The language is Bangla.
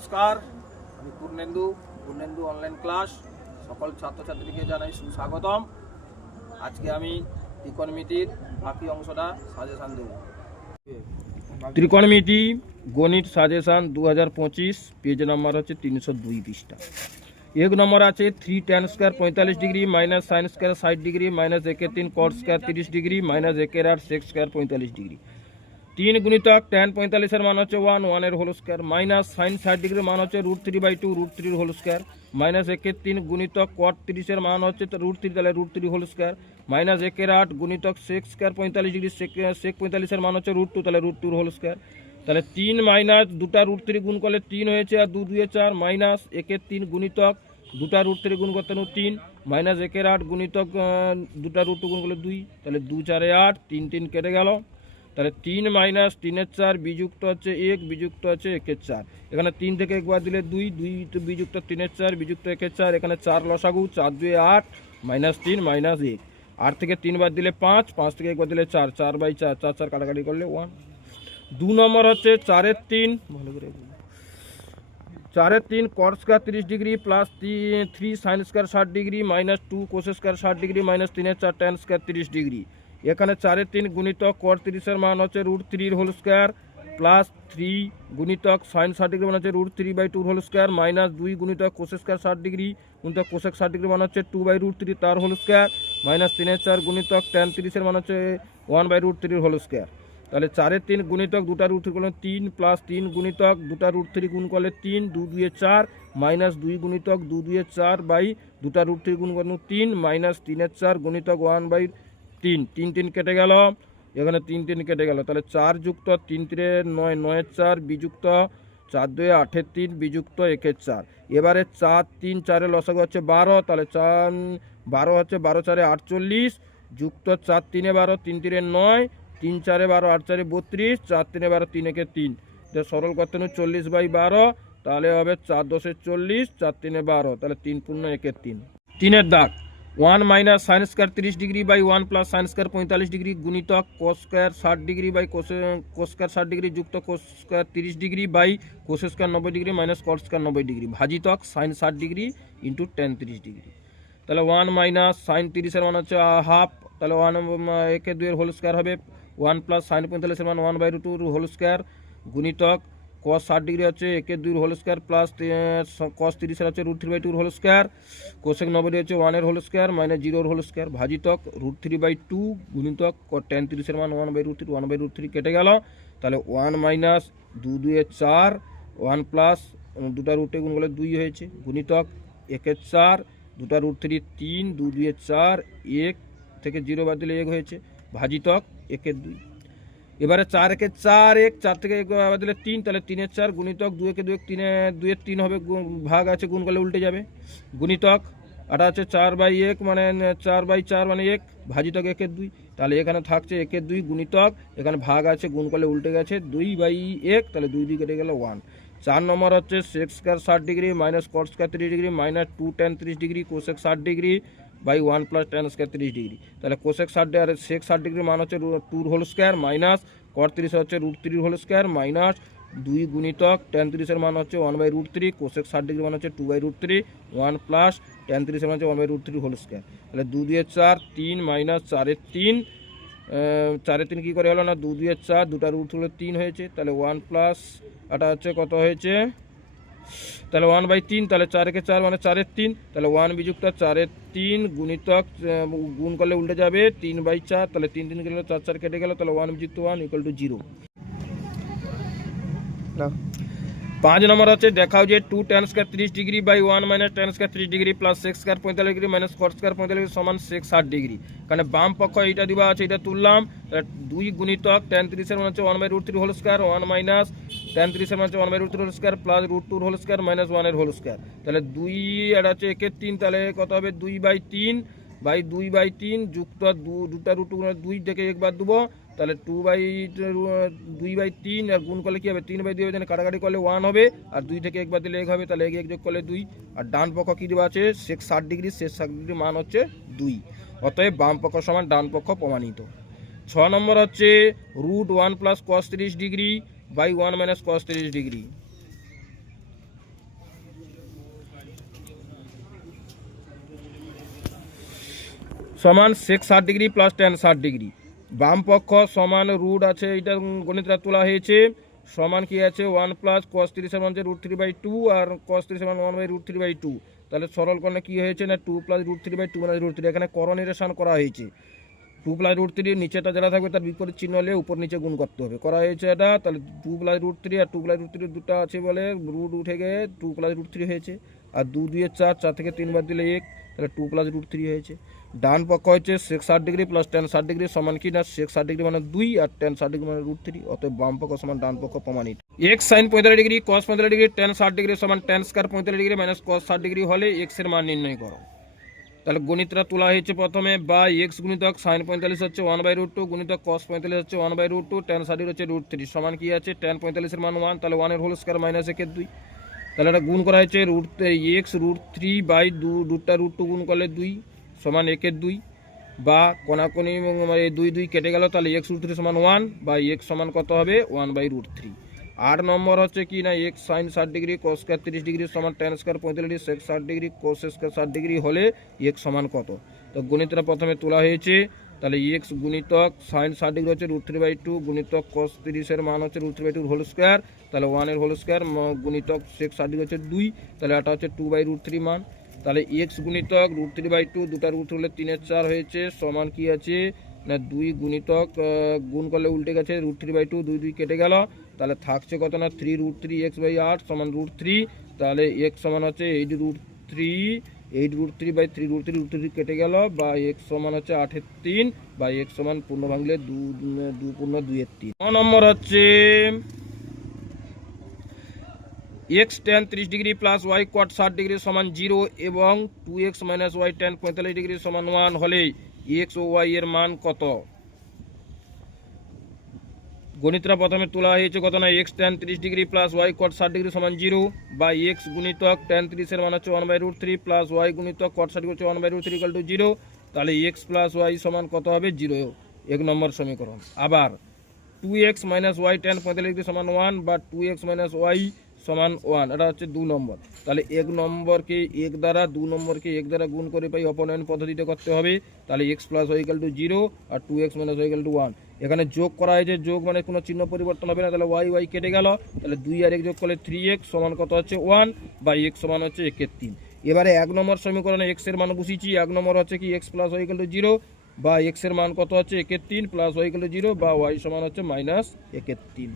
নমস্কার, আমি পূর্ণেন্দু অনলাইন ক্লাস সকল ছাত্রছাত্রীকে জানাই সুস্বাগতম। আজকে আমি ত্রিকোণমিতির বাকি অংশটা সাজেশান দেব। ত্রিকোণমিতি গণিত সাজেশান 2025, পেজ নাম্বার হচ্ছে 302 পৃষ্ঠা। এক নম্বর আছে 3 tan square 45 degree minus sine square 60 degree minus 1/3 cot square 30 degree minus 1/8 sec square 45 degree. 3 গুণিতক tan 45 মান হচ্ছে 1 এর হোল স্কোয়ার মাইনাস সাইন 60 ডিগ্রির মান হচ্ছে √3/2 √3 হোল স্কোয়ার মাইনাস 1/3 গুণিতক কট 30 এর মান হচ্ছে √3 তাহলে √3 হোল স্কোয়ার মাইনাস 1/8 গুণিতক সেক স্কোয়ার 45 ডিগ্রি সেক 45 এর মান হচ্ছে √2 তাহলে √2 হোল স্কোয়ার। তাহলে 3 মাইনাস দুটা √3 গুণ করলে 3 হয়েছে আর 2 2 4 মাইনাস 1/3 গুণিতক দুটা √3 গুণ করতে 3 মাইনাস 1/8 গুণিতক দুটা √2 গুণ করলে 2 তাহলে 2 4 8 3 3 কেটে গেল। তাহলে 3 মাইনাস 3 4 বিযুক্ত হচ্ছে 1 বিযুক্ত হচ্ছে 1 4। এখানে 3 থেকে একবার দিলে 2 2 বিযুক্ত 3 4 বিযুক্ত 1 4। এখানে 4 লসাগু 4 2 8 মাইনাস 3 মাইনাস 1। 8 থেকে 3 বার দিলে 5 5 থেকে একবার দিলে 4 4/4 4 4 কাটাকাটি করলে 1। 2 নম্বর হচ্ছে 4 3 ভালো করে 4 3 কট square 30 degree plus 3 sign square 60 degree minus 2 cos square 60 degree minus 3 4 tan square 30 degree. এখানে 4 3 গুণিতক কট 30 এর মান হচ্ছে √3 হোল স্কোয়ার প্লাস 3 গুণিতক সাইন 60 ডিগ্রি মান হচ্ছে √3/2 হোল স্কোয়ার মাইনাস 2 গুণিতক কোস স্কোয়ার 60 ডিগ্রি গুণিতক কোসেক 60 ডিগ্রি মান হচ্ছে 2/√3 তার হোল স্কোয়ার মাইনাস 3 4 গুণিতক ট্যান 30 এর মান হচ্ছে 1/√3 হোল স্কোয়ার। তাহলে 4 3 গুণিতক দুটা √3 করলে 3 প্লাস 3 গুণিতক দুটা √3 গুণ করলে 3 2 2 4 মাইনাস 2 গুণিতক 2 2 4 বাই দুটা √3 গুণ করলে 3 মাইনাস 3 4 গুণিতক 1/3 3 3 কেটে গেল। এখানে 3 3 কেটে গেল। তাহলে 4 যুক্ত 3 3 9 9 4 বিযুক্ত 4 2 8 3 বিযুক্ত 1 4। এবারে 4 3 4 এর লসাগু হচ্ছে 12 তাহলে 4 12 হচ্ছে 12 4 48 যুক্ত 4 3 12 3 3 9 3 4 12 8 4 32 4 3 12 3 1 3 যে সরল করতে 40/12 তাহলে হবে 4 10 40 4 3 12 তাহলে 3 পূর্ণ 1 3। 3 দাগ 1 minus sine square 30 degree by 1 plus sine square 45 degree গুণিতক cos square 60 degree by cos square 60 degree যুক্ত cos square 30 degree by cos square 90 degree minus cot square 90 degree ভাজিতক sine 60 degree into tan 30 degree. তাহলে 1 মাইনাস সাইন 30 এর মান হচ্ছে হাফ তাহলে 1 1 2 এর হোল স্কোয়ার হবে 1 প্লাস সাইন 45 এর মান 1/2 হোল স্কোয়ার গুণিতক কস 60 ডিগ্রি হচ্ছে 1 2 হোল স্কোয়ার প্লাস কস 30 এর হচ্ছে √3/2 হোল স্কোয়ার কোসেক 90 হচ্ছে 1 এর whole square minus 0 whole square ভাজিতক √3/2 গুণিতক ট্যান 30 এর মান 1/√3 কেটে গেল। তাহলে 1 মাইনাস 2 2 4 1 প্লাস দুটা √3 গুণ করলে 2 হয়েছে গুণিতক 1 4 দুটা √3 3 2 2 4 1 থেকে 0 বাদ দিলে 1 হয়েছে ভাজিতক 1 2। এবারে 4 1 4 1 4 থেকে 1 বাদ দিলে 3 তাহলে 3 4 গুণিতক 2 2 3 2 3 হবে ভাগ আছে গুণ করলে উল্টে যাবে গুণিতক এটা হচ্ছে 4/1 মানে 4/4 মানে 1 ভাজিতক 1 2 তাহলে এখানে থাকছে 1 2 গুণিতক এখানে ভাগ আছে গুণ করলে উল্টে গেছে 2/1 তাহলে 2 2 কেটে গেল 1। 4 নম্বর হচ্ছে sec square 60 degree minus cot square 30 degree minus 2 tan 30 degree cosec 60 degree by 1 plus tan square 30 degree. তাহলে কোসেক 60 আর সেক 60 ডিগ্রি মান হচ্ছে 2 হোল স্কোয়ার মাইনাস কট 30 হচ্ছে √3 হোল স্কোয়ার মাইনাস 2 গুণিতক ট্যান 30 এর মান হচ্ছে 1/√3 কোসেক 60 ডিগ্রি মান হচ্ছে 2/√3 1 প্লাস ট্যান 30 এর মান হচ্ছে 1/√3 হোল স্কোয়ার। তাহলে 2 2 4 3 মাইনাস 4 3 4 3 কী করে হলো না 2 2 4 দুটা √3 হলো 3 হয়েছে তাহলে 1 প্লাস এটা হচ্ছে কত হয়েছে তাহলে 1/3 তাহলে 4 কে 4 মানে 4 3 তাহলে 1 বিযুক্ত 4 3 গুণিতক গুণ করলে উল্টে যাবে 3/4 তাহলে 3 3 গেলে 4 4 কেটে গেল তাহলে 1 বিযুক্ত 1 ইকুয়াল টু 0। 5 নম্বর হচ্ছে দেখাও যে 2 tan square 30 degree by 1 minus tan square 30 degree plus sec square 45 degree minus cot square 45 degree সমান সেক 60 ডিগ্রি। কারণ বাম পক্ষ এইটা দিবা আছে এটা তুললাম 2 গুণিতক tan 30 এর মান হচ্ছে 1/√3 হোল স্কোয়ার 1 মাইনাস tan 30 এর মান হচ্ছে 1/√3 whole square plus √2 whole square minus 1 এর হোল স্কোয়ার। তাহলে 2 এটা হচ্ছে 1 3 তাহলে কত হবে 2/3 বাই 2/3 যুক্ত দুটা √2 2 থেকে 1 বাদ দেবো তাহলে 2/3 আর গুণ করলে কি হবে 3/2 হবে কাটাকাটি করলে 1 হবে আর 2 থেকে 1 বাদ দিলে 1 হবে তাহলে 1 যোগ করলে 2 আর ডান পক্ষ কি দেওয়া আছে সেক 60 ডিগ্রি সেক 60 ডিগ্রি মান হচ্ছে 2 অতএব বাম পক্ষ সমান ডান পক্ষ প্রমাণিত। 6 নম্বর হচ্ছে √1 plus cos 30 degree by 1 minus cos 30 degree সমান sec 60 degree plus tan 60 degree. বাম পক্ষ সমান রুট আছে, এটা গণিতটা তোলা হয়েছে, সমান কি আছে 1 প্লাস কস 30 এর মান হচ্ছে √3/2 আর কস 30 এর মান 1/√3/2। তাহলে সরল করলে কি হয়েছে না 2 প্লাস √3/2 মানে √3। এখানে করনিরেশন করা হয়েছে, 2 প্লাস √3 নিচেটা যেটা থাকবে তার বিপরীত চিহ্ন হলে উপর নিচে গুণ করতে হবে, করা হয়েছে এটা। তাহলে 2 প্লাস √3 আর 2 প্লাস √3 দুটো আছে বলে রুট উঠে গিয়ে 2 প্লাস √3 হয়েছে। আর 2 2 4, 4 থেকে 3 বার দিলে 1, তাহলে 2 প্লাস √3 হয়েছে। ডান পক্ষ হচ্ছে সেক 60 ডিগ্রি প্লাস ট্যান 60 ডিগ্রি সমান কি না সেক 60 ডিগ্রি মানে 2 আর ট্যান 60 ডিগ্রি মানে √3, অতএব বাম পক্ষ সমান ডান পক্ষ প্রমাণিত। X sine 45 degree cos 45 degree tan 60 degree সমান tan square 45 degree minus cos 60 degree হলে এক্স এর মান নির্ণয় করো। তাহলে গণিতটা তোলা হয়েছে প্রথমে, বা এক্স গুণিতক সাইন 45 হচ্ছে 1/√2 গুণিতক কস 45 হচ্ছে 1/√2 ট্যান 60 হচ্ছে √3 সমান কি আছে ট্যান 45 এর মান 1, তাহলে 1 এর হোল স্কয়ার মাইনাস 1 এর 2। তাহলে এটা গুণ করা হয়েছে এক্স √3/2, দুটা √2 গুণ করলে 2 সমান 1 এর 2, বা কোনাকুনি 2 2 কেটে গেল, তাহলে এক্স √3 সমান 1 বা এক্স সমান কত হবে 1/√3। 8 নম্বর হচ্ছে কি না X sine 60 degree cos square 30 degree সমান tan square 45 degree sec 60 degree cos square 60 degree হলে এক্স সমান কত। তো গণিতটা প্রথমে তোলা হয়েছে, তাহলে এক্স গুণিতক সাইন 60 ডিগ্রি হচ্ছে √3/2 গুণিতক কস 30 এর মান হচ্ছে √3/2 হোল স্কয়ার, তাহলে 1 এর হোল স্কয়ার গুণিতক সেক 60 ডিগ্রি হচ্ছে 2, তাহলে এটা হচ্ছে 2/√3 মান। তাহলে এক্স গুণিতক √3/2 দুটা রুট হলে 3 এর 4 হয়েছে সমান কি আছে না 2 গুণিতক গুণ করলে উল্টে গেছে √3/2 2 2 কেটে গেল, তাহলে থাকছে কত না 3√3x/8 সমান √3। তাহলে x সমান হচ্ছে 8√3/3 কেটে গেল, বা x সমান হচ্ছে 8/3 বা x সমান পূর্ণ ভাঙলে 2 পূর্ণ 2/3। 9 নম্বর হচ্ছে x tan 30 degree plus y cot 60 degree সমান 0 এবং 2x minus y tan 45 degree সমান 1 হলে x ও y এর মান কত। গণিতটা প্রথমে তোলা হয়েছে কত না x tan 30 degree plus y cot 60 degree সমান 0 বা x গুণিতক tan 30 এর মান হচ্ছে 1/√3 প্লাস y গুণিতক cot 60 হচ্ছে 1/√3 ইকুয়াল টু 0, তাহলে x প্লাস y সমান কত হবে 0, 1 নম্বর সমীকরণ। আবার 2x minus y tan 45 degree সমান 1 বা 2x মাইনাস y সমান 1, এটা হচ্ছে 2 নম্বর। তাহলে 1 নম্বরকে 1 দ্বারা 2 নম্বরকে 1 দ্বারা গুণ করে পাই অপনয়ন পদ্ধতিতে করতে হবে, তাহলে x plus y equal to 0 আর 2x minus y equal to 1। এখানে যোগ করা হয়েছে, যোগ মানে কোনো চিহ্ন পরিবর্তন হবে না, তাহলে y কেটে গেল, তাহলে 2 আর 1 যোগ করলে 3x সমান কত হচ্ছে 1 বা x সমান হচ্ছে 1 এর 3। এবারে 1 নম্বর সমীকরণে x এর মান বসিয়েছি, 1 নম্বর হচ্ছে কি x plus y equal to 0 বা x এর মান কত হচ্ছে 1 এর 3 প্লাস y ইকুয়াল টু 0 বা y সমান হচ্ছে -1 এর 3।